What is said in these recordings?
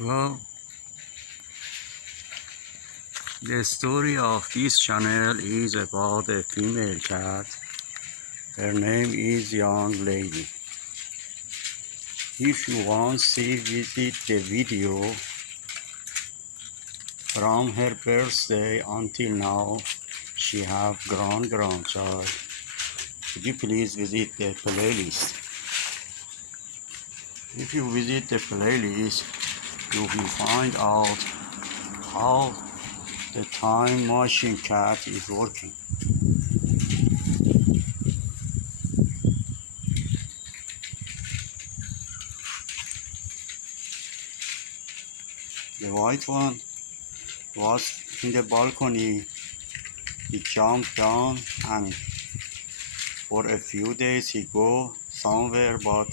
Well, the story of this channel is about a female cat. Her name is Young Lady. If you want to see visit the video from her birthday until now, she have grandchild. Could you please visit the playlist? If you visit the playlist, you will find out how the time machine cat is working. The white one was in the balcony. He jumped down and for a few days he go somewhere, but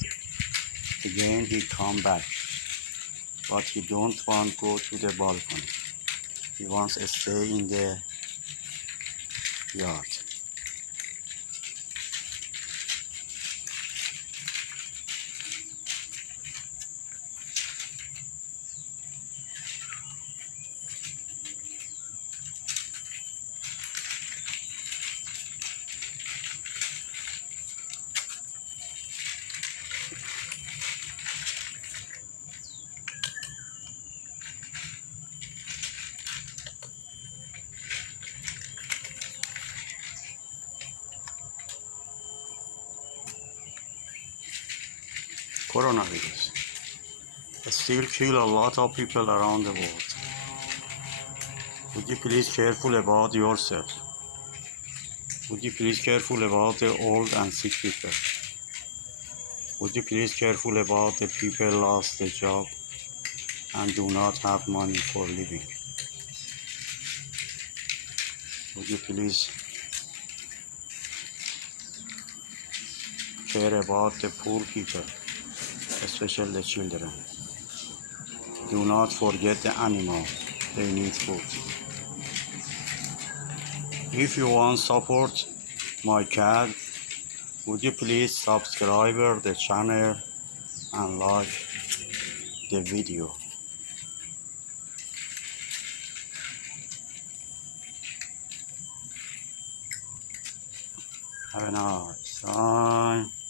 again he come back. But he don't want to go to the balcony. He wants to stay in the yard. Coronavirus still kill a lot of people around the world. Would you please careful about yourself? Would you please careful about the old and sick people? Would you please careful about the people lost their job and do not have money for living? Would you please care about the poor people, especially the children? Do not forget the animal, they need food. If you want support my cat, would you please subscribe the channel and like the video. Have a nice time.